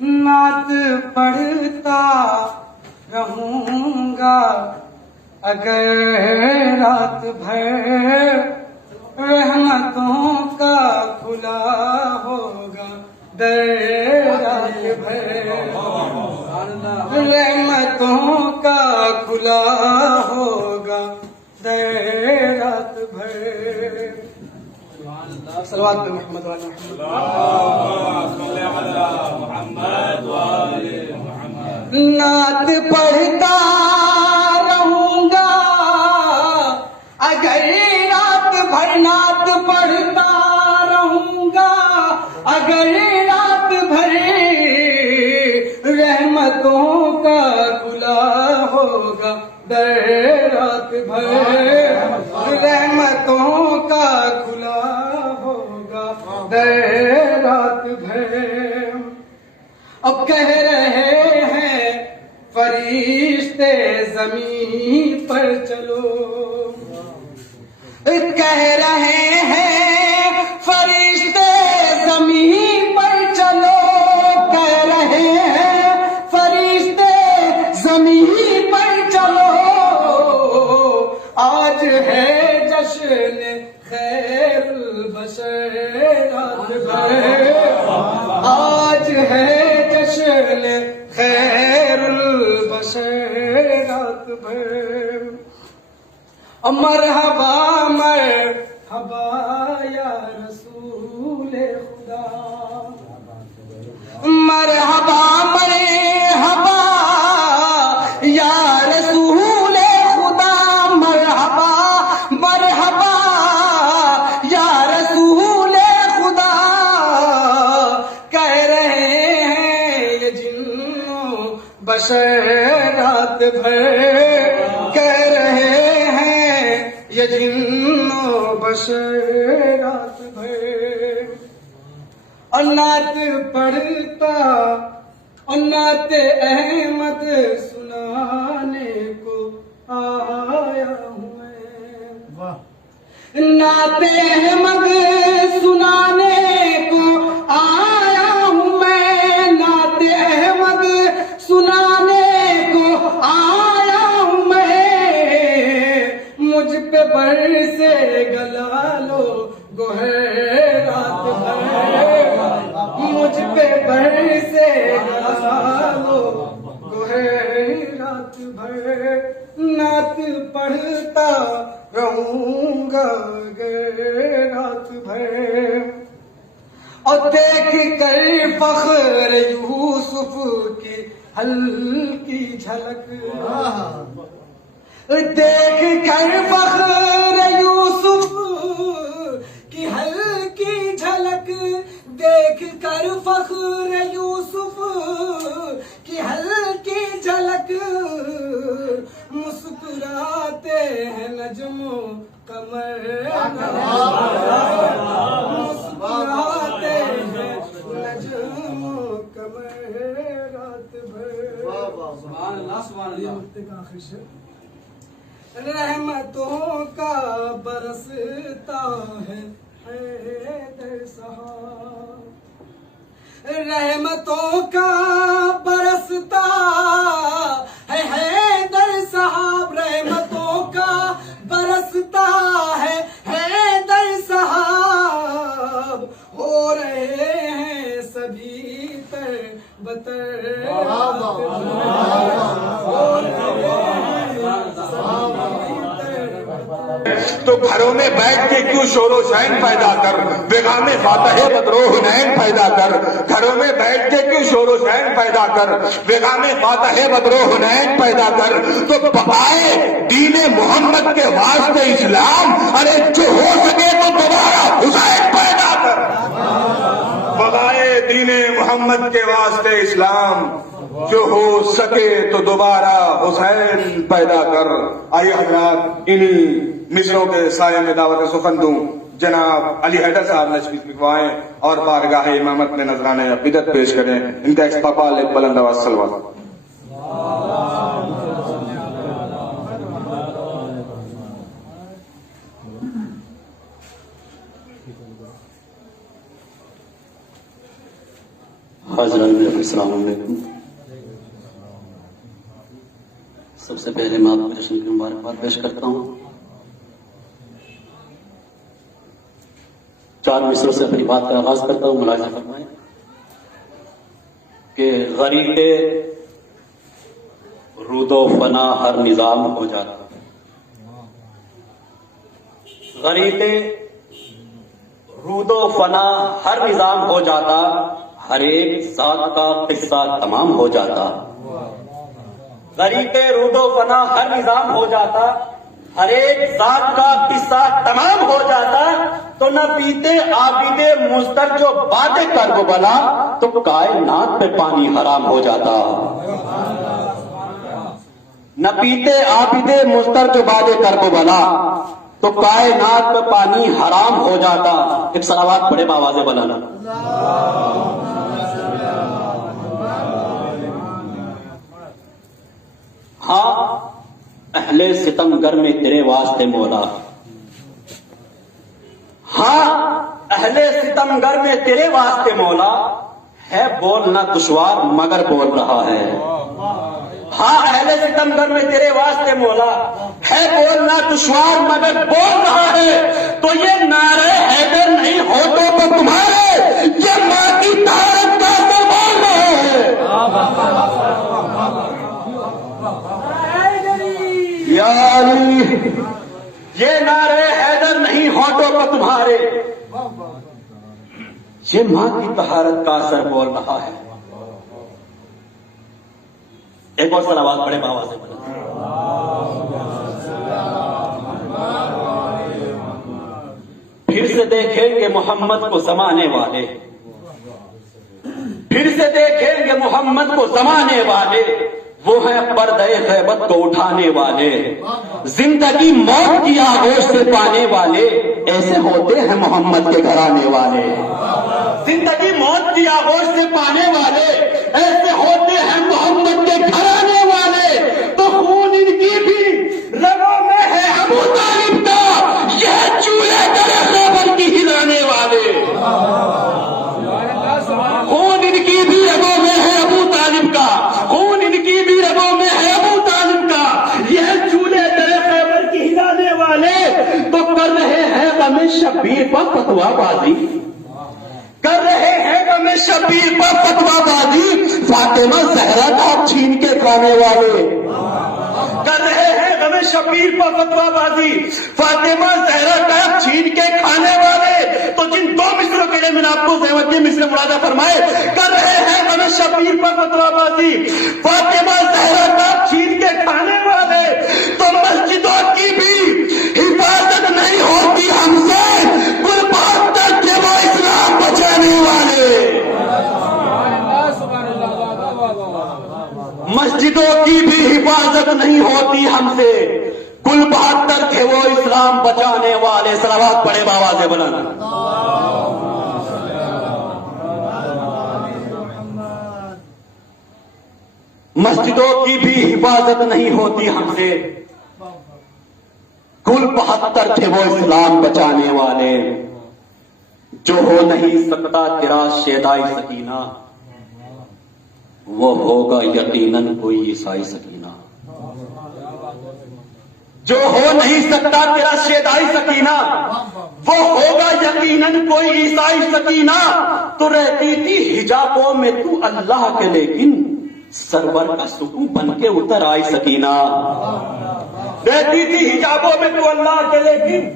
نعت پڑھتا رہوں گا اگر رات بھر، رحمتوں کا کھلا ہوگا در رات بھر، رحمتوں کا کھلا ہوگا در رات بھر۔ صلوات پہ محمد والے محمد۔ نعت پڑھتا رہوں گا اگر رات بھر، نعت پڑھتا رہوں گا اگر رات بھر، رحمتوں کا کھلا ہوگا در رات بھر، رحمتوں کا کھلا ہوگا در رات بھر۔ اب کہہ رہے ہیں فرشتے زمین پر چلو، کہہ رہے ہیں فرشتے زمین پر چلو، کہہ رہے ہیں فرشتے زمین پر چلو، آج ہے جشن خیر البشر رات بھر، آج ہے جشن خیر البشر رات بھر۔ مرحبا مرحبا یا رسول خدا، مرحبا مرحبا یا رسول خدا، مرحبا مرحبا یا رسول خدا، کہہ رہے ہیں یہ جن و بشر رات بھر، کہہ رہے ہیں یہ جن و بشر رات بھر۔ اور نعت پڑھتا اور نعت احمد سنانے کو آیا ہوں میں، نعت احمد سنانے کو آیا ہوں میں، نعت احمد سنانے کو آیا ہوں میں، مجھ پہ برسے گلا لو گوہر رات بھر، مجھ پہ برسے گلا لو گوہر رات بھر۔ نعت پڑھتا رہوں گا اگر رات بھر، اور دیکھ کر فخر یوسف کی ہلکی جھلک، دیکھ کر فخر یوسف کی ہلکی جھلک، دیکھ کر فخر یوسف کی ہلکی جھلک، مسکراتے ہیں نجم و قمر، مسکراتے ہیں نجم و قمر رات بھر۔ سبحان اللہ سبحان اللہ۔ رحمتوں کا برستا ہے حیدر صاحب، رحمتوں کا برستا ہے حیدر صاحب، رحمتوں کا برستا ہے حیدر صاحب، ہو رہے ہیں سبھی تر بتر، تو گھروں میں بیٹھ کے کیوں شور و شائن پیدا کر، بیگانے فاتح بدرو حنین پیدا کر، گھروں میں بیٹھ کے کیوں شور و شائن پیدا کر، بیگانے فاتح بدرو حنین پیدا کر، تو بقائے دین محمد کے واسطے اسلام، ارے جو ہو سکے تو دوبارہ حسین پیدا کر، بقائے دین محمد کے واسطے اسلام، جو ہو سکے تو دوبارہ حسین پیدا کر۔ آئیے حضرات انہی مصروں کے سائے میں دعوت سخن دوں، جناب علی حیدر صاحب تشریف لکھوائیں اور بارگاہ امامت میں نذرانہ عقیدت پیش کریں۔ ان کا استقبال ایک بلند آواز صلوات۔ حاضرین السلام علیکم. سب سے پہلے میں آپ کو جشن کی مبارکباد پیش کرتا ہوں. 4 مصروں سے اپنی بات کا آغاز کرتا ہوں. ملاحظہ فرمائیں کہ غریب رود و فنا ہر نظام ہو جاتا. غریب رود و فنا ہر نظام ہو جاتا، ہر ایک ذات کا قصہ تمام ہو جاتا. غریب رود و فنا ہر نظام ہو جاتا، ہر ایک ذات کا قصہ تمام ہو جاتا. تو نہ پیتے عابد مضطر جو باتیں کر وہ بلا، تو کائنات پہ پانی حرام ہو جاتا. نہ پیتے عابد مضطر جو باتیں کر وہ بلا، تو کائنات پہ پانی حرام ہو جاتا. ایک صلوات پڑھے بآواز بلانا. ہاں اہل ستم گر میں تیرے واسطے مولا، ہاں اہل ستم گر میں تیرے واسطے مولا، ہے بولنا دشوار مگر بول رہا ہے. ہاں اہل ستم گر میں تیرے واسطے مولا، ہے بولنا دشوار مگر بول رہا ہے. تو یہ نعرہ حیدر نہیں ہوٹوں پہ تمہارے، یہ ماں کی طاقت کا تو بول رہا ہے. یا علی یہ نعرہ حیدر نہیں ہوٹوں پہ تمہارے، یہ ماں کی طہارت کا اثر بول رہا ہے. ایک اور صلوات پڑھے بآواز سے. پھر سے دیکھیں گے محمد کو زمانے والے، پھر سے دیکھیں گے محمد کو زمانے والے، وہ ہیں پردے غیبت کو اٹھانے والے. زندگی موت کی آغوش سے پانے والے، ایسے ہوتے ہیں محمد کے گھرانے والے. زندگی موت کی آغوش سے پانے والے، ایسے ہوتے ہیں محمد کے گھرانے والے. تو خون ان کی بھی رگوں میں ہے ابو طالب کا، یہ چولہے کرے خیبر کی ہلانے والے. خون ان کی بھی رگوں میں ہے ابو طالب کا، خون ان کی بھی رگوں میں ہے ابو طالب کا، یہ چولہے کرے خیبر کی ہلانے والے. تو کر رہے ہیں غم شبیر پر فتوا بازی، کر رہے ہیں غم شبیر پر فتوا بازی. فاطمہ زہرا کا چھین کے کھانے والے، کر رہے ہیں غم شبیر پر فتوا بازی، فاطمہ زہرا کا چھین کے کھانے والے. تو جن 2 مصروں کے لیے میں نے آپ کو زیوتی مصر مرادہ فرمائے، کر رہے ہیں غم شبیر پر فتوا بازی، فاطمہ زہرا کا چھین کے کھانے والے. تو مسجدوں کی بھی حفاظت نہیں ہوتی ہم سے، کوئی بات تک کہ وہ اسلام بچانے والے. مسجدوں کی بھی حفاظت نہیں ہوتی ہم سے، کل 72 تھے وہ اسلام بچانے والے. صلوات پڑھے بآواز بلند. مسجدوں کی بھی حفاظت نہیں ہوتی ہم سے، کل 72 تھے وہ اسلام بچانے والے. جو ہو نہیں سکتا تیرا شیدائی سکینہ، وہ ہوگا یقیناً کوئی عیسائی سکینہ. جو ہو نہیں سکتا تیرا شیدائی سکینہ، وہ ہوگا یقیناً کوئی عیسائی سکینہ. تو رہتی تھی حجابوں میں تو اللہ کے، لیکن سرور کا سکون بن کے اتر آئی سکینہ. رہتی تھی حجابوں میں تو اللہ کے، لیکن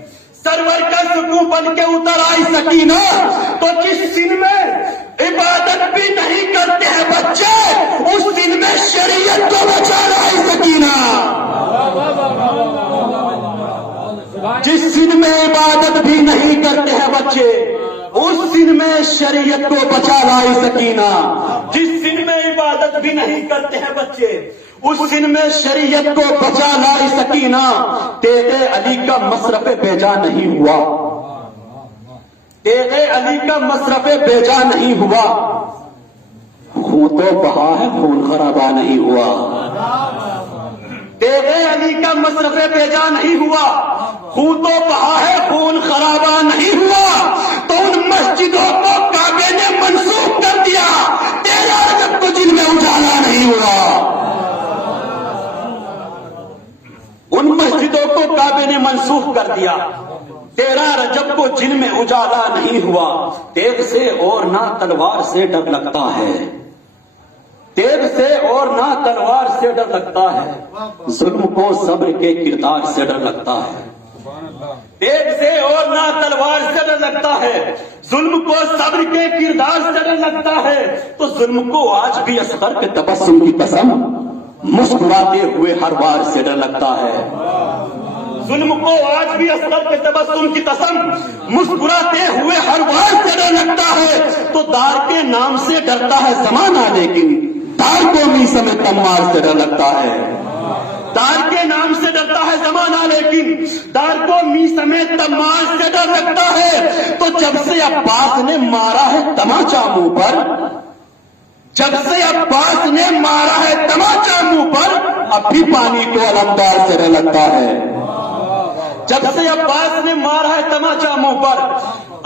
سرور کا سکون بن کے اتر آئی سکینہ. تو جس دن میں عبادت بھی نہیں کرتے ہیں بچے، اس دن میں شریعت کو بچا لائی سکینہ. جس دن میں عبادت بھی نہیں کرتے ہیں بچے، اس دن میں شریعت کو بچا لائی سکینہ. جس دن میں عبادت بھی نہیں کرتے ہیں بچے، اس دن میں شریعت کو بچا لائی سکینہ. تیغ علی کا مصرف بیجا نہیں ہوا، تیغ علی کا مصرف بیجا نہیں ہوا. خون تو بہا ہے خون خرابہ نہیں ہوا. تیغ علی کا مصرف بیجا نہیں ہوا، خون تو بہا ہے خون خرابہ نہیں ہوا. تو ان مسجدوں کو کعبے نے منسوخ کر دیا. منسوخ کر دیا. 13 رجب کو جن میں اجالا نہیں ہوا. تیغ سے اور نہ تلوار سے ڈر لگتا ہے. تیغ سے اور نہ تلوار سے ڈر لگتا ہے. ظلم کو صبر کے کردار سے ڈر لگتا ہے. تیغ سے اور نہ تلوار سے ڈر لگتا ہے. ظلم کو صبر کے کردار سے ڈر لگتا ہے. تو ظلم کو آج بھی اصغر کے تبسم کی قسم مسکراتے ہوئے ہر بار سے ڈر لگتا ہے. ظلم کو آج بھی اصغر کے تبسم کی قسم مسکراتے ہوئے ہر بار سے ڈر لگتا ہے. تو دار کے نام سے ڈرتا ہے زمانہ لیکن دار کو میسم تمار سے ڈر لگتا ہے. دار کے نام سے ڈرتا ہے زمانہ لیکن دار کو میسم تمار سے ڈر لگتا ہے. تو جب سے عباس نے مارا ہے تماچا منہ پر, جب سے عباس نے مارا ہے تماچا منہ پر, اب بھی پانی کو علمدار سے ڈر لگتا ہے. جب سے عباس نے مارا ہے تماچا منہ پر,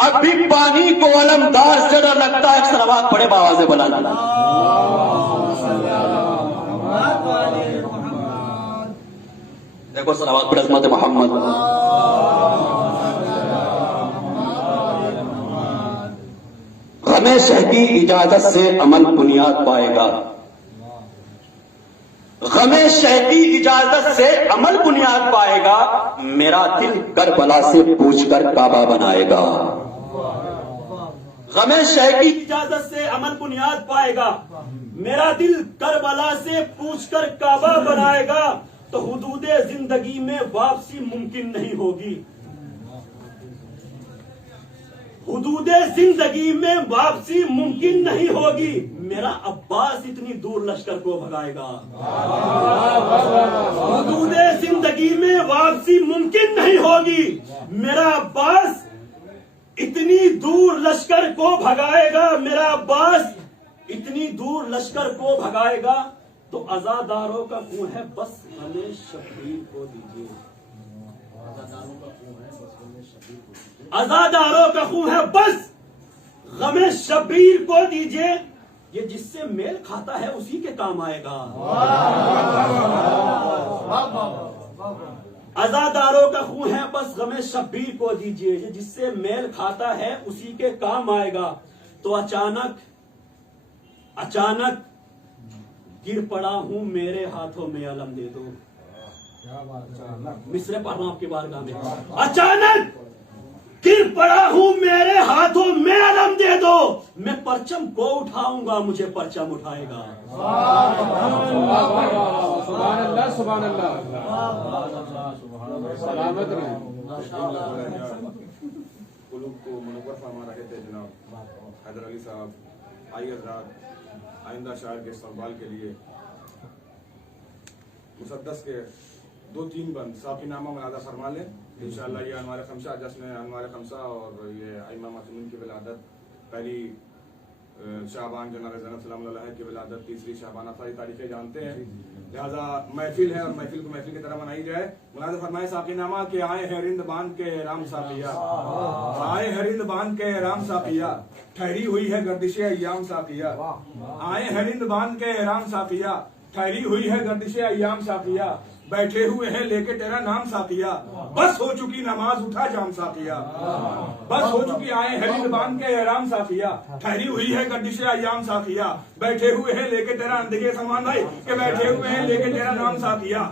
اب بھی پانی کو علمدار سے ڈر لگتا ہے. ایک سلوات پڑے باواز بلند. دیکھو سلوات پڑے عظمت محمد. غم شہ کی اجازت سے عمل بنیاد پائے گا. غم شہ کی اجازت سے عمل بنیاد پائے گا. میرا دل کربلا سے پوچھ کر کعبہ بنائے گا. غم شہ کی اجازت سے عمل بنیاد پائے گا. میرا دل کربلا سے پوچھ کر کعبہ بنائے گا. تو حدود زندگی میں واپسی ممکن نہیں ہوگی. حدود زندگی میں واپسی ممکن نہیں ہوگی. میرا عباس اتنی دور لشکر کو بھگائے گا. حدود زندگی میں واپسی ممکن نہیں ہوگی. میرا عباس اتنی دور لشکر کو بھگائے گا. میرا عباس اتنی دور لشکر کو بھگائے گا. تو عزاداروں کا خون ہے بس ہمیں شبیر کو دیجیے. عزاداروں کا خون ہے بس غم شبیر کو دیجیے. یہ جس سے میل کھاتا ہے اسی کے کام آئے گا. عزاداروں کا خون ہے بس غم شبیر کو دیجیے. یہ جس سے میل کھاتا ہے اسی کے کام آئے گا. تو اچانک گر پڑا ہوں میرے ہاتھوں میں علم دے دو. مصرے پڑھ رہا ہوں آپ کی بارگاہ میں. اچانک گر پڑا ہوں میرے ہاتھوں میں علم دے دو. میں پرچم کو اٹھاؤں گا مجھے پرچم اٹھائے گا. سبحان اللہ سبحان اللہ. سلامت رہیں. قلوب کو منور فرما رہے تھے جناب حیدر علی صاحب. آئیے حضرات آئندہ شاعر کے استقبال کے لیے مسدس کے 2-3 بند ساقی نامہ ملادہ فرما لیں. انشاءاللہ یہ انوار خمسہ جشن انوار خمسہ اور یہ ائمہ معصومین کی ولادت پہلی شعبان جناب زینب سلام اللہ علیہ کی ولادت 3 شعبان. آپ ساری تاریخیں جانتے ہیں لہذا محفل ہے اور محفل کو محفل کی طرح منائی جائے. ملادہ فرمائے ساقی نامہ کہ آئے ہیں رند باندھ کے احرام ساقیہ. آئے ہیں رند باندھ کے احرام ساقیہ. ٹھہری ہوئی ہے گردش ایام ساقیہ. آئے ہیں رند باندھ کے احرام ساقیہ. ٹھہری ہوئی ہے گردش ایام ساقیہ. بیٹھے ہوئے ہیں لے کے تیرا نام ساقیہ. بس ہو چکی نماز اٹھا جام ساقیہ. بس ہو چکی آئے ہیں رند باندھ کے احرام ساقیہ. ٹھہری ہوئی ہے گردش ایام ساقیہ. بیٹھے ہوئے ہیں لے کے تیرا اندگے سامان بھائی کہ بیٹھے ہوئے ہیں لے کے تیرا نام ساقیہ.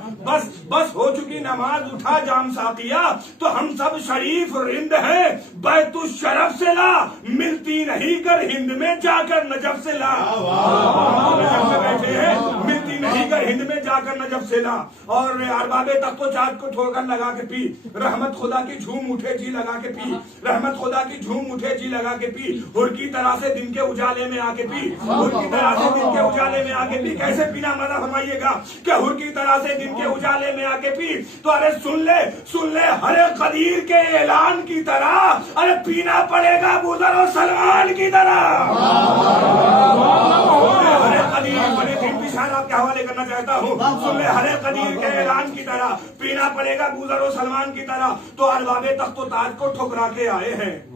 بس ہو چکی نماز اٹھا جام ساقیہ. تو ہم سب شریف رند ہیں بیت الشرف سے لا. ملتی نہیں کر ہند میں جا کر نجف سے لا. بیٹھے ہیں ملتی نہیں کر ہند میں جا کر نجف سے لا. اور ارباب تخت و جات کو ٹھوکر لگا کے پی. رحمت خدا کی جھوم اٹھے جی لگا کے پی. رحمت خدا کی جھوم اٹھے جی لگا کے پی. ہر کی طرح سے دن کے اجالے میں آ کے پی. ہر کی طرح سے دن کے اجالے میں آ کے پی. کیسے پینا مزہ فرمائیے گا کہ ہر کی طرح سے دن کے اجالے میں آ کے پی. تو ارے سن لے ہر قدیر کے اعلان کی طرح. ارے پینا پڑے گا بزر و سلمان کی طرح. ہر قدیر بڑے آپ کے حوالے کرنا چاہتا ہوں. سن لے ہر قدیر کے اعلان کی طرح پینا پڑے گا بوزر و سلمان کی طرح. تو ارباب تخت و تاج کو ٹھکرا کے آئے ہیں.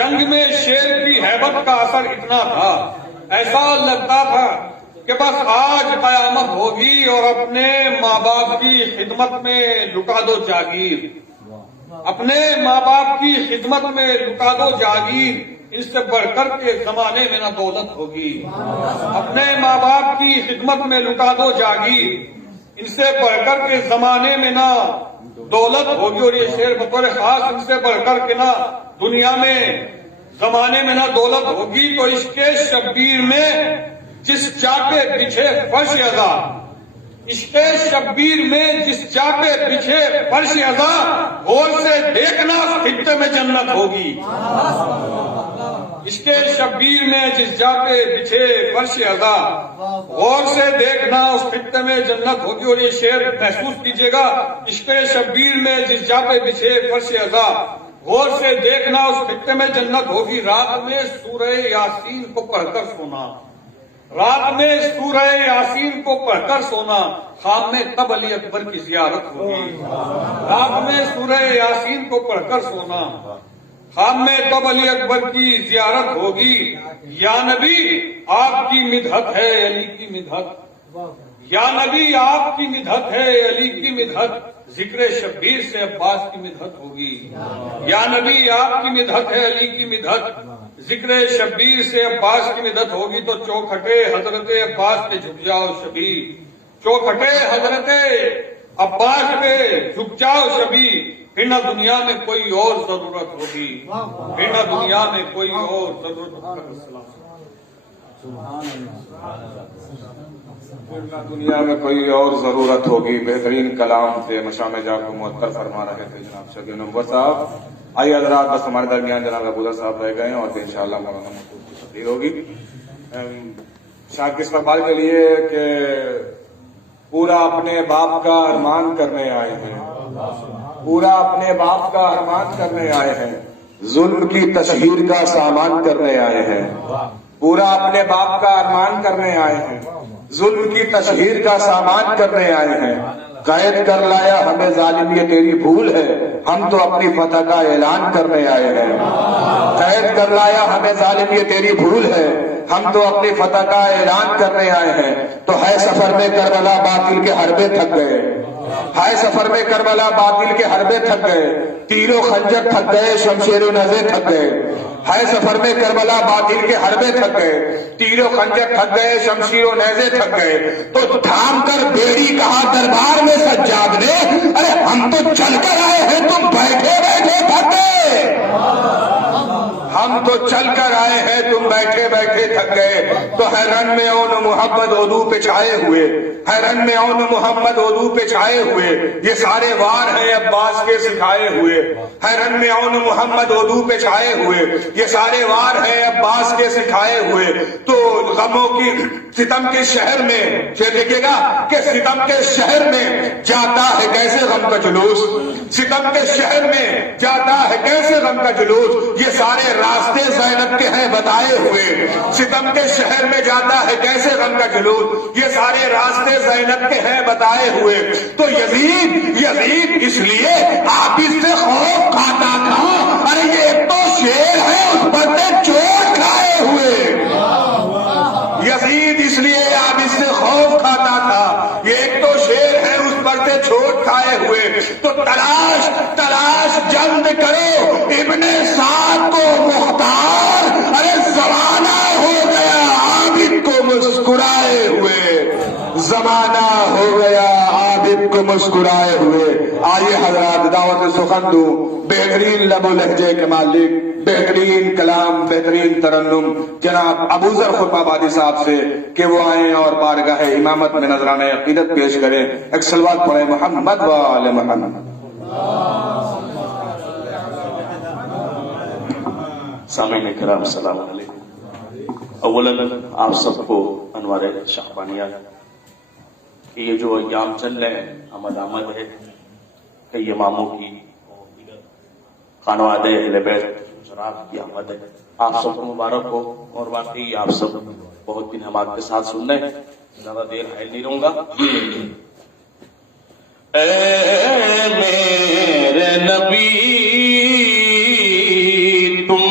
جنگ میں شیر کی ہیبت کا اثر اتنا تھا، ایسا لگتا تھا کہ بس آج قیامت ہوگی اور اپنے ماں باپ کی خدمت میں لٹا دو جاگیر، اپنے ماں باپ کی خدمت میں لٹا دو جاگیر، اس سے بڑھ کر کے زمانے میں نہ دولت ہوگی، اپنے ماں باپ کی خدمت میں لٹا دو جاگیر، ان سے بڑھ کر کے زمانے میں نہ دولت ہوگی۔ اور یہ شعر بطور خاص ان سے بڑھ کر کے نہ دنیا میں زمانے میں نہ دولت ہوگی۔ تو عشق شبیر میں جس جا پہ بچھے فرش ازا، عشق شبیر میں جس جا پہ بچھے فرش ازا، غور سے دیکھنا خطے میں جنت ہوگی۔ عشق شبیر میں جس جا پہ بچھے فرش ازا، غور سے دیکھنا اس خطے میں جنت ہوگی۔ اور یہ شعر محسوس کیجئے گا، عشق شبیر میں جس جا پہ بچھے فرش ازا، غور سے دیکھنا اس خطے میں جنت ہوگی۔ رات میں سورہ یاسین کو پڑھ کر سونا، رات میں سورہ یاسین کو پڑھ کر سونا، خواب میں تب علی اکبر کی زیارت ہوگی۔ رات میں سورہ یاسین کو پڑھ کر سونا، خواب میں تب علی اکبر کی زیارت ہوگی۔ یا نبی آپ کی مدحت ہے علی کی مدحت، یا نبی آپ کی مدحت ہے علی کی مدحت، ذکر شبیر سے عباس کی مدحت ہوگی۔ یا نبی آپ کی مدحت ہے علی کی مدحت، ذکر شبیر سے عباس کی مدحت ہوگی۔ تو چوکھٹے حضرت عباس پہ جھک جاؤ شبیر، چوکھٹے حضرت عباس پہ جھک جاؤ شبیر، پھر نہ دنیا میں کوئی اور ضرورت ہوگی، پھر نہ دنیا میں کوئی اور ضرورت ہوگی۔ پھر نہ دنیا میں کوئی اور ضرورت ہوگی۔ بہترین کلام سے مشام جا کو معطر فرما رہے تھے جناب شفیع نبوت صاحب۔ آئیے حضرات، بس ہمارے درمیان جناب ابوذر صاحب رہ گئے ہیں اور پھر انشاءاللہ مولانا مسعود کی تقریر ہوگی۔ شاہ کے استقبال کے لیے کہ پورا اپنے باپ کا ارمان کرنے آئے ہیں، پورا اپنے باپ کا ارمان کرنے آئے ہیں، ظلم کی تشہیر کا سامان کرنے آئے ہیں، پورا اپنے باپ کا ارمان کرنے آئے ہیں، ظلم کی تشہیر کا سامان کرنے آئے ہیں۔ قید کر لایا ہمیں ظالم یہ تیری بھول ہے، ہم تو اپنی فتح کا اعلان کرنے آئے ہیں۔ قید کر لایا ہمیں ظالم یہ تیری بھول ہے، ہم تو اپنی فتح کا اعلان کرنے آئے ہیں۔ تو ہے سفر میں کربلا باطل کے حربے تھک گئے، ہے سفر میں کربلا باطل کے حربے تھک گئے، تیر و خنجر تھک گئے، شمشیر و نیزے تھک گئے۔ ہے سفر میں کربلا باطل کے حربے تھک گئے، تیر و خنجر تھک گئے، شمشیر و نیزے تھک گئے۔ تو تھام کر بیڑی کہا دربار میں سجاد نے، ارے ہم تو چل کر آئے ہیں، تم بیٹھے بیٹھے تھک گئے۔ ہم تو چل کر آئے ہیں، تم بیٹھے بیٹھے تھک گئے۔ تو ہے رن میں اون محمد اردو پہ چھائے ہوئے، ہے رن میں اون محمد اردو پہ چھائے ہوئے، یہ سارے وار ہیں عباس کے سکھائے ہوئے۔ ہے رن میں اون محمد اردو پہ چھائے ہوئے، یہ سارے وار ہیں عباس کے سکھائے ہوئے۔ تو غموں کی ستم کے شہر میں، یہ دیکھیے گا کہ ستم کے شہر میں جاتا ہے کیسے غم کا جلوس، ستم کے شہر میں جاتا ہے کیسے غم کا جلوس، یہ سارے راستے زینب کے ہیں بتائے ہوئے۔ ستم کے شہر میں جاتا ہے کیسے غم کا جلوس، یہ سارے راستے زینب کے ہیں بتائے ہوئے۔ تو یزید اس لیے آپ اس سے خوف کھاتا تھا، ارے یہ تو شیر ہے اس پر سے چوٹ کھائے ہوئے۔ یزید اس لیے آپ اس سے خوف کھاتا تھا، یہ ایک تو شیر ہے اس پر سے چھوٹ کھائے ہوئے۔ تو تلاش جلد کرو ابن سعد کو مختار، ارے زمانہ ہو گیا عابد کو مسکرائے ہوئے، زمانہ ہو گیا عابد کو مسکرائے ہوئے۔ آئیے حضرات دعوت سخن دوں بہترین لب و لہجے کے مالک، بہترین کلام، بہترین ترنم جناب ابوذر خطبہ آبادی صاحب سے کہ وہ آئیں اور بارگاہ امامت میں نذرانہ عقیدت پیش کریں۔ ایک صلوات پڑھیں محمد و آل محمد۔ سامعین کرام السلام علیکم۔ اولاً آپ سب کو انوار شعبانیہ کہ یہ جو ایام چل رہے ہیں آمد ہے کئی اماموں کی خانواد اہل بیت شراب کی آمد ہے، آپ سب کو مبارک ہو۔ اور واقعی آپ سب بہت دن ہمارے کے ساتھ سن رہے ہیں، زیادہ دیر حائل نہیں رہوں گا۔ اے میرے نبی تم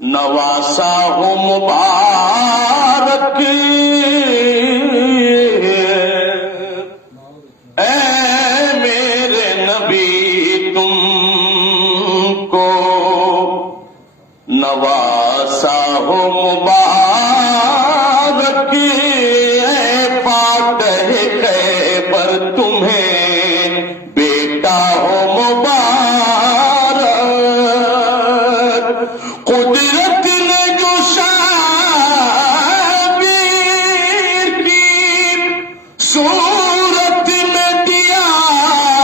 نواسا ہو مبارک اے میرے نبی تم کو، نواسا ہو مبارک اے فاتح خیبر تمہیں بیٹا ہو مبارک، قدرت نے جو شابیر کی صورت میں دیا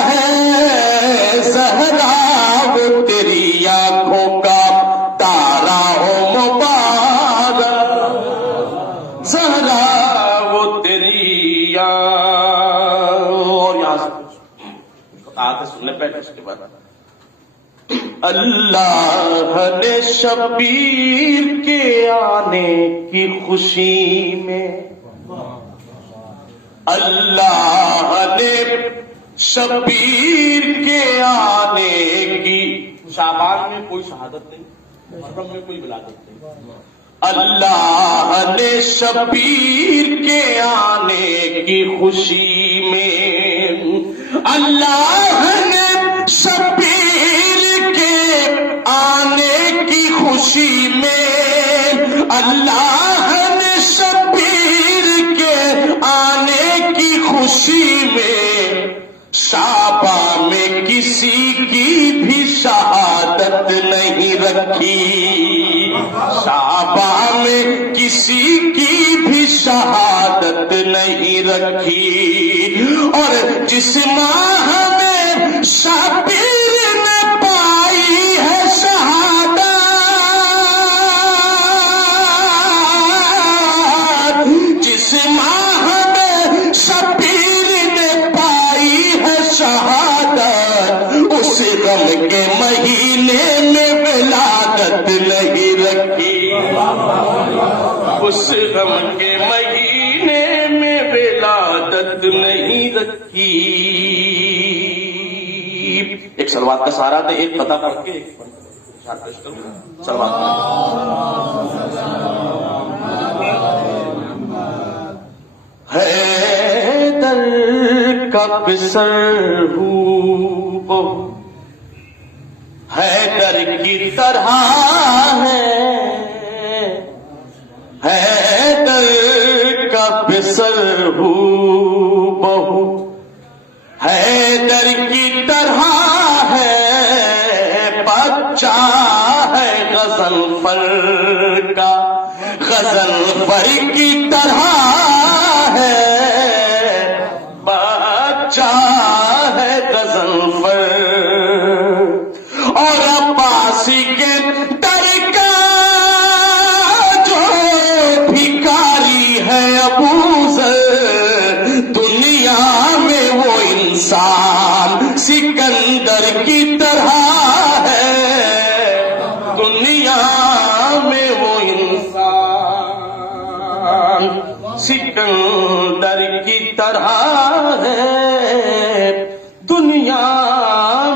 ہے زہرا، وہ تیری آنکھوں کا تارا ہو مبارک، زہرا وہ تیری اور یہاں سے آتے سننے پہلے اس کے بعد اللہ نے شبیر کے آنے کی خوشی میں، اللہ نے شبیر کے آنے کی، شعبان میں کوئی شہادت نہیں، محرم میں کوئی ولادت نہیں، اللہ نے شبیر کے آنے کی خوشی میں، اللہ نے شبیر کے آنے کی خوشی میں، اللہ نے شبیر کے آنے کی خوشی میں شعبہ میں کسی کی بھی شہادت نہیں رکھی، شعبہ میں کسی کی بھی شہادت نہیں رکھی، اور جس ماہ میں شبیر نے پائی ہے شہادت، جس ماہ میں شبیر نے پائی ہے شہادت، اس غم کے مہینے میں ولادت نہیں رکھی، اس غم کے مہینے میں ولادت نہیں رکھی۔ ایک سلوات کا سہارا دے، ایک پتہ پڑھ کے ایک سلوات حیدر کا پسر ہوں حیدر کی طرح ہے، حیدر کا پسر ہوں بہو حیدر کی طرح ہے، بچہ ہے غضنفر کا، غضنفر کی طرح ہے، بچہ ہے غضنفر، اور عباسی کے در کا جو بھکاری ہے ابوذر، دنیا میں وہ انسان سکندر کی طرح ہے، دنیا میں وہ انسان سکندر کی طرح ہے، دنیا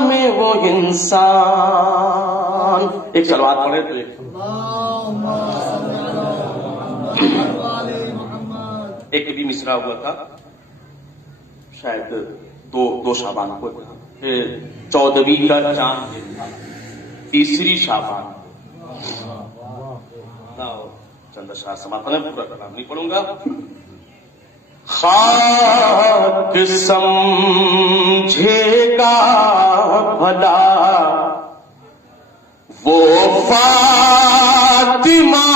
میں وہ انسان۔ ایک سلوات پڑھے تو ایک بھی مصرع ہوا تھا شاید دو شعبان کو، 14ویں کا چاند، 3 شعبان، چند اشعار سماعت میں پورا کلام نہیں پڑھوں گا۔ خاک سمجھے گا بھلا وہ فاطمہ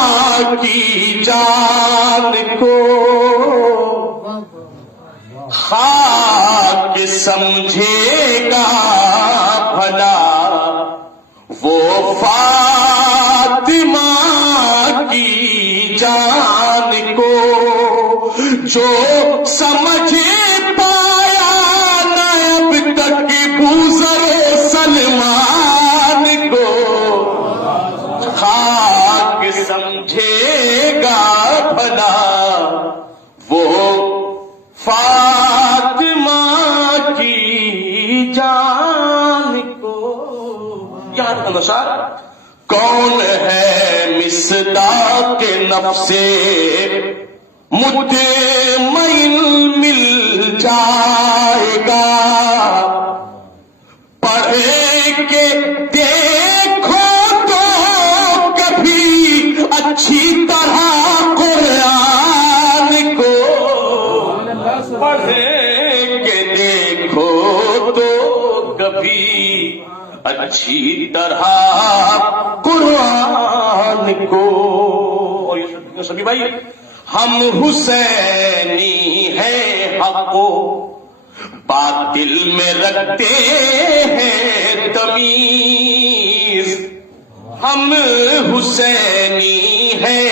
کی جان کو، خاک سمجھے گا بھلا وہ فاطمہ کی جان کو، جو سمجھ پایا نہ اب تک بوذر سلمان کو، خاک سمجھے گا بھلا وہ فاطمہ کی جان کو۔ یہاں کا نشا کون ہے مصداق نفس مطمئن مل جائے گا، پڑھ کے دیکھو تو کبھی اچھی طرح قرآن کو، پڑھ کے دیکھو تو کبھی اچھی طرح قرآن کو۔ اور یہ سبھی بھائی، ہم حسینی ہیں حق کو باطل میں رکھتے ہیں تمیز، ہم حسینی ہیں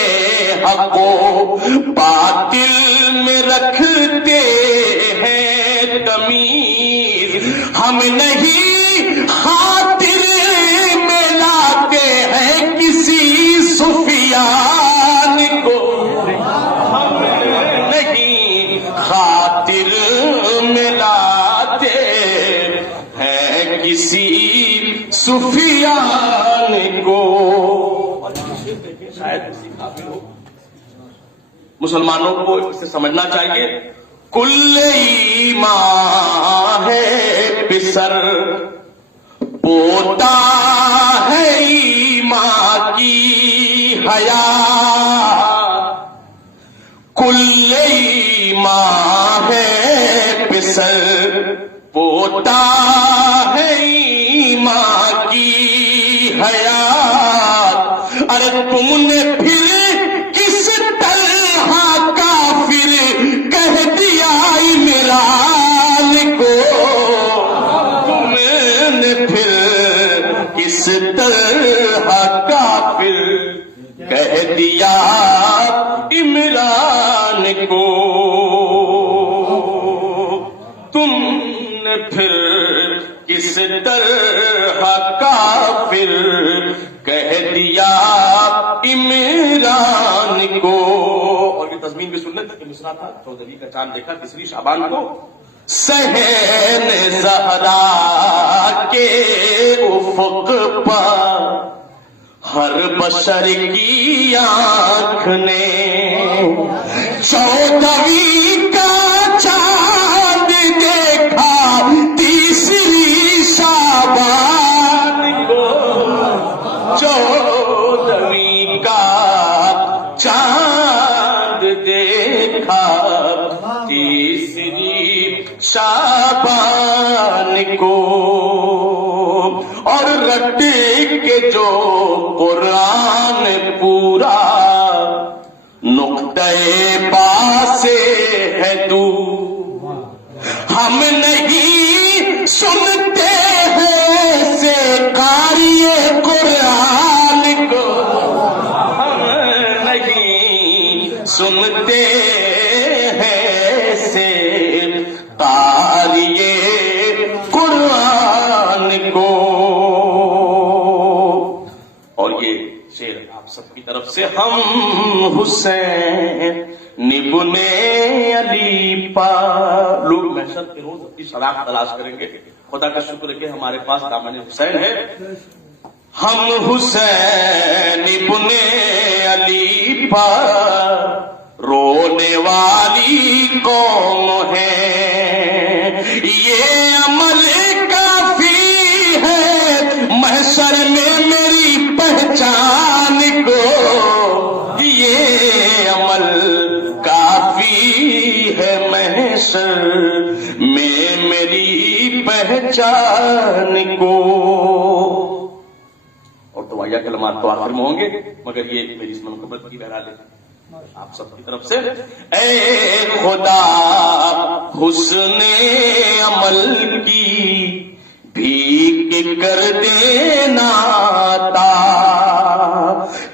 حق کو باطل میں رکھتے ہیں تمیز، ہم نہیں خاطر میں لاتے ہیں کسی سفیان کو، ہم نہیں خاطر میں لاتے ہیں کسی سفیان کو۔ شاید کسی کافر ہو، مسلمانوں کو اسے سمجھنا چاہیے، کل ایمان ہے پسر پوتا ہے ایمان کی حیا، کل ایمان ہے پسر پوتا ہے ایمان کی حیا، ارے تم نے پھر کس طرح کافر کہہ دیا عمران کو، تم نے پھر کس طرح کافر کہہ دیا عمران کو، تم نے پھر کس طرح کافر کہہ دیا عمران کو۔ اور یہ تضمین بھی سننے تک مصرع تھا، 14ویں کا چاند دیکھا 3 شعبان کو، صحن زہرا کے افق پر ہر بشر کی آنکھ نے 14ویں کا چاند دیکھا 3 شعبان کو، 14ویں کا چاند دیکھا 3 شعبان کو، اور رٹ کے جو قرآن پورا نقطۂ با سے ہے تو، ہم نہیں سنتے ہیں سے قاری قرآن کو، ہم نہیں سنتے ہیں سے قاری قرآن کو۔ اور یہ شعر آپ سب کی طرف سے، ہم حسین ابن علی پا، لوگ محشر کے روز اپنی شناخت تلاش کریں گے، خدا کا شکر ہے کہ ہمارے پاس دامن حسین ہے، ہم حسین ابن علی پا رونے والی قوم ہے، یہ عمل کافی ہے محشر میں میری پہچان کو، یہ عمل کافی ہے محشر میں میری پہچان کو۔ اور تو وایا کلمات تو آخر میں ہوں گے، مگر یہ میری اس منقبت کی بہرحال ہے آپ سب کی طرف سے، اے خدا حسن عمل کی بھیک کر دینا عطا،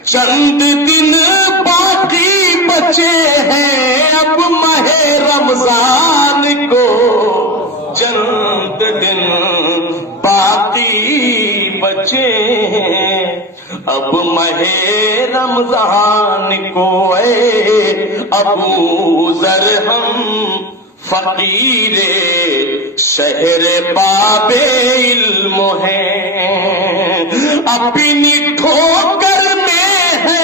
چند دن باقی بچے ہیں اب ماہ رمضان کو، چند دن باقی بچے ہیں اب ماہ رمضان کو، اے ابو ذر ہم فقیر شہر باب علم ہیں، اپنی ٹھوکر میں ہے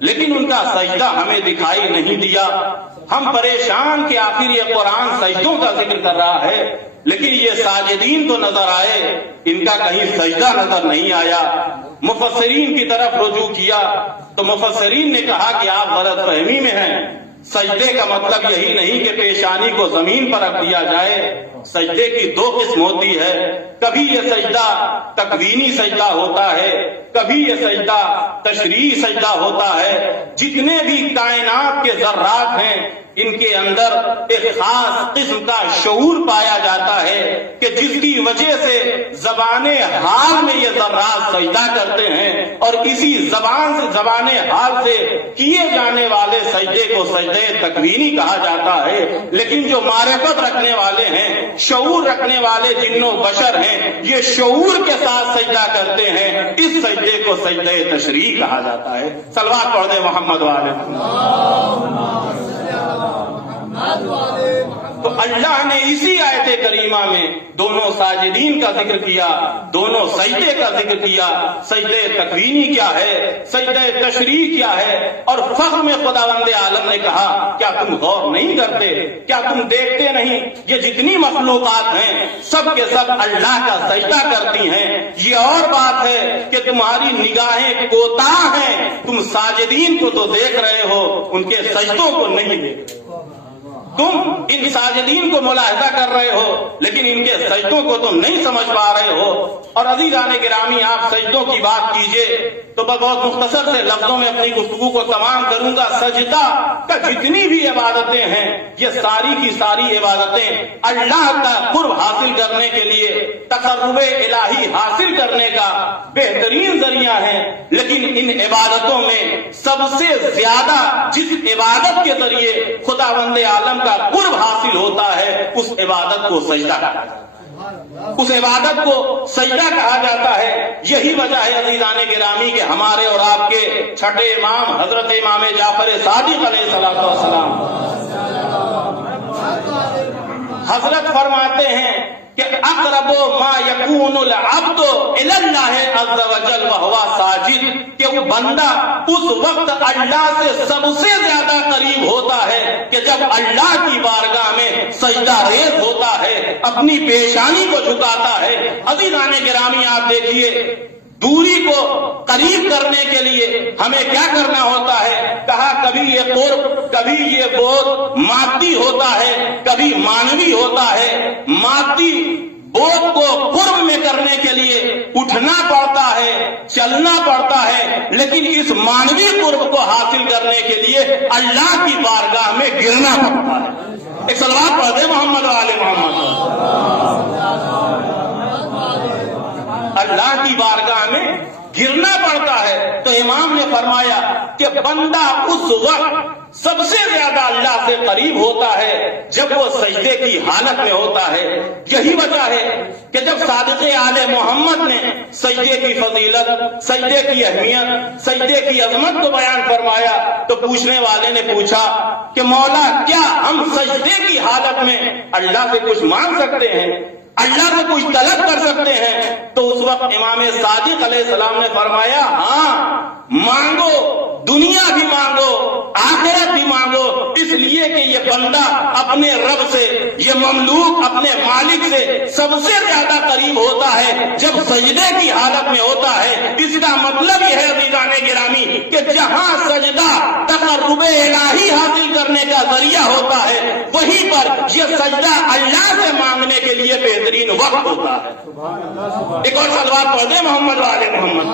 لیکن ان کا سجدہ ہمیں دکھائی نہیں دیا. ہم پریشان کہ آخر یہ قرآن سجدوں کا ذکر کر رہا ہے، لیکن یہ ساجدین تو نظر آئے، ان کا کہیں سجدہ نظر نہیں آیا. مفسرین کی طرف رجوع کیا تو مفسرین نے کہا کہ آپ غلط فہمی میں ہیں. سجدے کا مطلب یہی نہیں کہ پیشانی کو زمین پر رکھ دیا جائے. سجدے کی دو قسم ہوتی ہے. کبھی یہ سجدہ تکوینی سجدہ ہوتا ہے، کبھی یہ سجدہ تشریعی سجدہ ہوتا ہے. جتنے بھی کائنات کے ذرات ہیں ان کے اندر ایک خاص قسم کا شعور پایا جاتا ہے کہ جس کی وجہ سے زبان حال میں یہ ذرات سجدہ کرتے ہیں، اور اسی زبان حال سے کیے جانے والے سجدے کو سجدے تکوینی کہا جاتا ہے. لیکن جو معرفت رکھنے والے ہیں، شعور رکھنے والے جن و بشر ہیں، یہ شعور کے ساتھ سجدہ کرتے ہیں. اس سجدے کو سجدے تشریعی کہا جاتا ہے. صلوات پڑھ دیں محمد والے. تو اللہ نے اسی آیت کریمہ میں دونوں ساجدین کا ذکر کیا، دونوں سجدے کا ذکر کیا. سجدے تکوینی کیا ہے، سجدے تشریعی کیا ہے. اور فخر میں خداوند عالم نے کہا کیا تم غور نہیں کرتے، کیا تم دیکھتے نہیں، یہ جتنی مخلوقات ہیں سب کے سب اللہ کا سجدہ کرتی ہیں. یہ اور بات ہے کہ تمہاری نگاہیں کوتاہ ہیں، تم ساجدین کو تو دیکھ رہے ہو، ان کے سجدوں کو نہیں دیکھ رہے. تم ان ساجدین کو ملاحظہ کر رہے ہو لیکن ان کے سجدوں کو تم نہیں سمجھ پا رہے ہو. اور عزیزان گرامی، آپ سجدوں کی بات کیجئے تو میں بہت مختصر سے لفظوں میں اپنی گفتگو کو تمام کروں گا. سجدہ کا جتنی بھی عبادتیں ہیں یہ ساری کی ساری عبادتیں اللہ کا قرب حاصل کرنے کے لیے، تقرب الہی حاصل کرنے کا بہترین ذریعہ ہے. لیکن ان عبادتوں میں سب سے زیادہ جس عبادت کے ذریعے خداوند عالم کا قرب حاصل ہوتا ہے اس عبادت کو سجدہ کہا جاتا ہے. اس عبادت کو سجدہ کہا جاتا ہے. یہی وجہ ہے عزیزان گرامی کہ ہمارے اور آپ کے چھٹے امام حضرت امام جعفر صادق علیہ السلام حضرت فرماتے ہیں کہ اقرب ما یکون العبد الی اللہ عز وجل وہو ساجد، کہ وہ بندہ اس وقت اللہ سے سب سے زیادہ قریب ہوتا ہے کہ جب اللہ کی بارگاہ میں سجدہ ریز ہوتا ہے، اپنی پیشانی کو جھکاتا ہے. عزیزان گرامی، آپ دیکھیے دوری کو قریب کرنے کے لیے ہمیں کیا کرنا ہوتا ہے. کہا کبھی یہ قرب، کبھی یہ بود مادی ہوتا ہے، کبھی مانوی ہوتا ہے. مادی بود کو قرب میں کرنے کے لیے اٹھنا پڑتا ہے، چلنا پڑتا ہے، لیکن اس مانوی قرب کو حاصل کرنے کے لیے اللہ کی بارگاہ میں گرنا پڑتا ہے. ایک صلوات پڑھ دیں محمد والے محمد. اللہ کی بارگاہ میں گرنا پڑتا ہے. تو امام نے فرمایا کہ بندہ اس وقت سب سے زیادہ اللہ سے قریب ہوتا ہے جب وہ سجدے کی حالت میں ہوتا ہے. یہی وجہ ہے کہ جب صادق آل محمد نے سجدے کی فضیلت، سجدے کی اہمیت، سجدے کی عظمت کو بیان فرمایا تو پوچھنے والے نے پوچھا کہ مولا کیا ہم سجدے کی حالت میں اللہ سے کچھ مانگ سکتے ہیں، اللہ سے کچھ طلب کر سکتے ہیں؟ تو اس وقت امام صادق علیہ السلام نے فرمایا ہاں مانگو، دنیا بھی مانگو، آخرت بھی مانگو، اس لیے کہ یہ بندہ اپنے رب سے، یہ مملوک اپنے مالک سے سب سے زیادہ قریب ہوتا ہے جب سجدے کی حالت میں ہوتا ہے. اس کا مطلب یہ ہے عزیزان گرامی کہ جہاں سجدہ تقرب الہی حاصل کرنے کا ذریعہ ہوتا ہے وہیں پر یہ سجدہ اللہ سے مانگنے کے لیے بہترین وقت ہوتا ہے. ایک اور صلوات پڑھ دیں محمد والے محمد.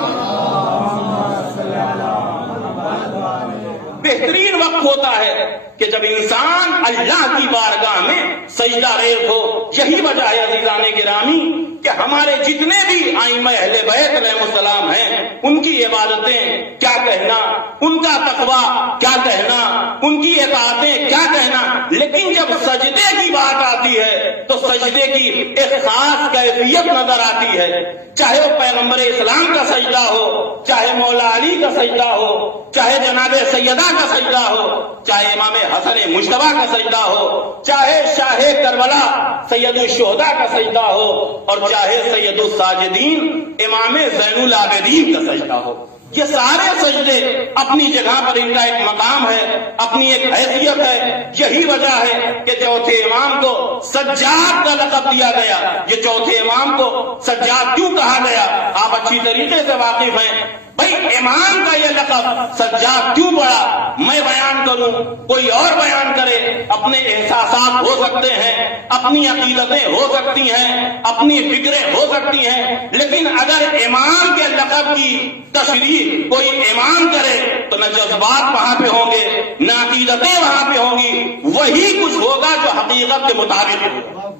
بہترین وقت ہوتا ہے کہ جب انسان اللہ کی بارگاہ میں سجدہ ریز ہو. یہی وجہ ہے عزیزان گرامی کہ ہمارے جتنے بھی ائمہ اہل بیت علیہ السلام ہیں ان کی عبادتیں کیا کہنا، ان کا تقویٰ کیا کہنا، ان کی اطاعتیں کیا کہنا، لیکن جب سجدے کی بات آتی ہے تو سجدے کی ایک خاص کیفیت نظر آتی ہے. چاہے وہ پیغمبر اسلام کا سجدہ ہو، چاہے مولا علی کا سجدہ ہو، چاہے جناب سیدہ کا سجدہ ہو، چاہے امام حسن مجتبیٰ کا سجدہ ہو، چاہے شاہ کربلا سید الشہداء کا سجدہ ہو، اور چاہے سید الساجدین امام زین العابدین کا سجدہ ہو. یہ سارے سجدے اپنی جگہ پر ان کا ایک مقام ہے، اپنی ایک حیثیت ہے. یہی وجہ ہے کہ چوتھے امام کو سجاد کا لقب دیا گیا. یہ چوتھے امام کو سجاد کیوں کہا گیا آپ اچھی طریقے سے واقف ہیں. بھائی امام کا یہ لقب سجاد کیوں پڑا میں بیان کروں، کوئی اور بیان کرے. اپنے احساسات ہو سکتے ہیں، اپنی عقیدتیں ہو سکتی ہیں، اپنی فکریں ہو سکتی ہیں، لیکن اگر امام کے لقب کی تشریح کوئی امام کرے تو نہ جذبات وہاں پہ ہوں گے، نہ عقیدتیں وہاں پہ ہوں گی. وہی کچھ ہوگا جو حقیقت کے مطابق ہوگا،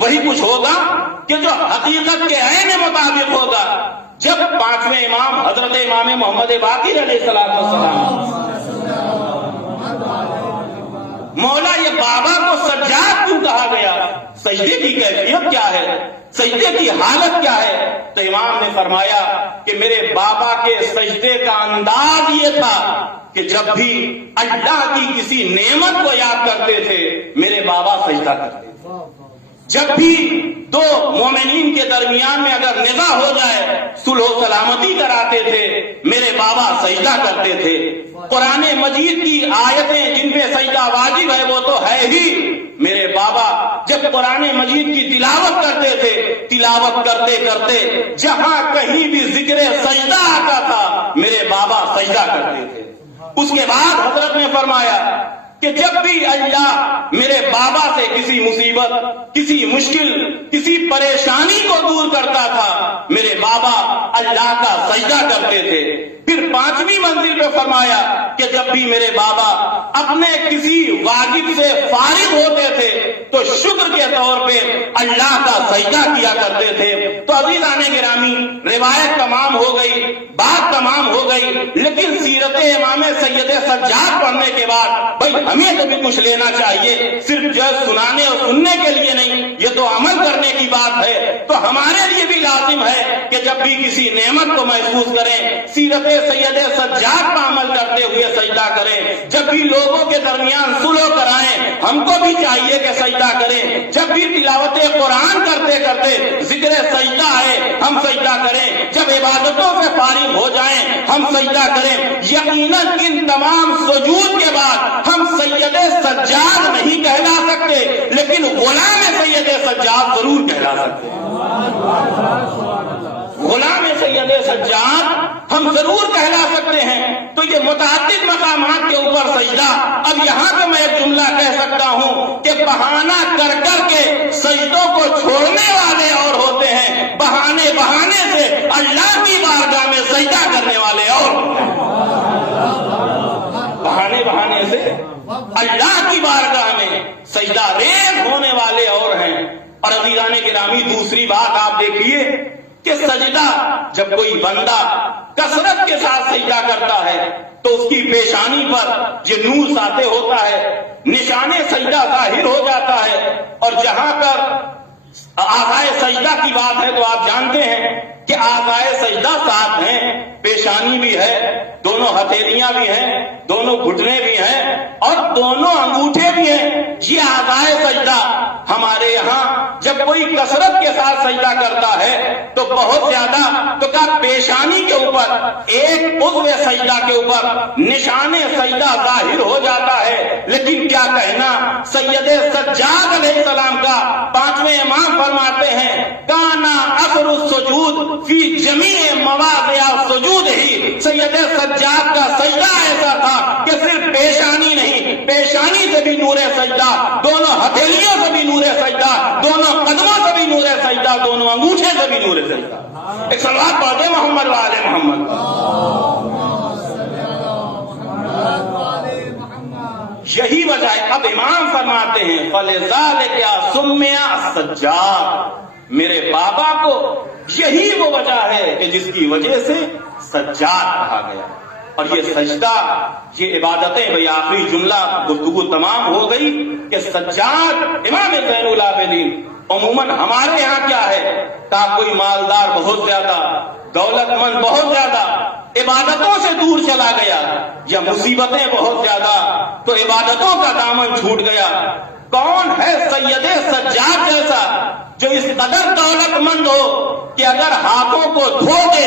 وہی کچھ ہوگا کہ جو حقیقت کے عین مطابق ہوگا. جب پانچویں امام حضرت امام محمد باقر علیہ السلام مولا یہ بابا کو سجاد کیوں کہا گیا، سجدے کی کیفیت کیا ہے، سجدے کی حالت کیا ہے، تو امام نے فرمایا کہ میرے بابا کے سجدے کا انداز یہ تھا کہ جب بھی اللہ کی کسی نعمت کو یاد کرتے تھے میرے بابا سجدہ کرتے تھے. جب بھی دو مومنین کے درمیان میں اگر نزاع ہو جائے صلح و سلامتی کراتے تھے میرے بابا سجدہ کرتے تھے. قرآن مجید کی آیتیں جن پہ سجدہ واجب ہے وہ تو ہے ہی. میرے بابا جب قرآن مجید کی تلاوت کرتے تھے تلاوت کرتے کرتے جہاں کہیں بھی ذکر سجدہ آتا تھا میرے بابا سجدہ کرتے تھے. اس کے بعد حضرت نے فرمایا کہ جب بھی اللہ میرے بابا سے کسی مصیبت، کسی مشکل، کسی پریشانی کو دور کرتا تھا میرے بابا اللہ کا سجدہ کرتے تھے. پھر پانچویں منزل پہ فرمایا کہ جب بھی میرے بابا اپنے کسی واجب سے فارغ ہوتے تھے تو شکر کے طور پہ اللہ کا سجدہ کیا کرتے تھے. تو عزیزان گرامی روایت تمام ہو گئی، بات تمام ہو گئی، لیکن سیرت امام سید سجاد پڑھنے کے بعد بھائی ہمیں تو بھی کچھ لینا چاہیے. صرف جو سنانے اور سننے کے لیے نہیں، یہ تو عمل کرنے کی بات ہے. تو ہمارے لیے بھی لازم ہے کہ جب بھی کسی نعمت کو محسوس کریں سیرت سید سجاد پر عمل کرتے ہوئے سجدہ کریں. جب بھی لوگوں کے درمیان صلح کرائیں ہم کو بھی چاہیے کہ سجدہ کریں. جب بھی تلاوت قرآن کرتے کرتے ذکر سجدہ ہے ہم سجدہ کریں. جب عبادتوں سے فارغ ہو جائیں ہم سجدہ کریں. یقیناً ان تمام سجود کے بعد ہم سید سجاد نہیں کہلا سکتے لیکن غلام سید سجاد ضرور کہلا سکتے ہیں. غلام سید سجاد ہم ضرور کہلا سکتے ہیں. تو یہ متعدد مقامات کے اوپر سجدہ. اب یہاں پہ میں ایک جملہ کہہ سکتا ہوں کہ بہانہ کر کر کے سجدوں کو چھوڑنے والے اور ہوتے ہیں، بہانے بہانے سے اللہ کی بارگاہ میں سجدہ کرنے والے اور بہانے بہانے سے اللہ کی بارگاہ میں سجدہ ریز ہونے والے اور ہیں. اور عزیزان گرامی دوسری بات آپ دیکھیے کہ سجدہ جب کوئی بندہ کثرت کے ساتھ سجدہ کرتا ہے تو اس کی پیشانی پر یہ نور ساتے ہوتا ہے، نشان سجدہ ظاہر ہو جاتا ہے. اور جہاں پر آغائے سجدہ کی بات ہے تو آپ جانتے ہیں کہ آغائے سجدہ ساتھ ہیں، پیشانی بھی ہے، دونوں ہتھیلیاں بھی ہیں، دونوں گھٹنے بھی ہیں اور دونوں انگوٹھے بھی ہیں. یہ آغائے سجدہ ہمارے یہاں جب کوئی کثرت کے ساتھ سجدہ کرتا ہے تو بہت زیادہ تو کیا پیشانی کے اوپر ایک عضو سجدہ کے اوپر نشان سجدہ ظاہر ہو جاتا ہے. لیکن کیا کہنا سید سجاد علیہ السلام کا. پانچویں امام فرماتے ہیں کانا اثر السجود فی جمیع مواضع السجود ہی. سید سجاد کا سجدہ ایسا تھا کہ صرف پیشانی نہیں، پیشانی سے بھی نور سجدہ، دونوں ہتھیلیوں سے بھی نور سجدہ، دونوں قدموں سے بھی نور سجدہ، دونوں انگوٹھے سے بھی نور سجدہ. ایک صلوات پڑھ دیں محمد وآل محمد. یہی وجہ ہے. اب امام فرماتے ہیں فَلِذَلِكَ سُمِّيَ السَّجَّادُ. میرے بابا کو یہی وہ وجہ ہے کہ جس کی وجہ سے سجاد کہا گیا. اور یہ سجدہ، یہ عبادتیں، بھئی آخری جملہ گفتگو تمام ہو گئی کہ سجاد امام زین العابدین. عموماً ہمارے یہاں کیا ہے کہ کوئی مالدار بہت زیادہ، دولت مند بہت زیادہ عبادتوں سے دور چلا گیا یا مصیبتیں بہت زیادہ تو عبادتوں کا دامن چھوٹ گیا. کون ہے سید سجاد جیسا جو اس قدر دولت مند ہو کہ اگر ہاتھوں کو دھو دے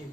1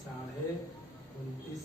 29.5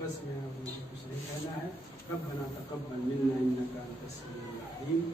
بس میرا مجھے کچھ نہیں کہنا ہے. ربنا تقبل منا انک انت السمیع العلیم.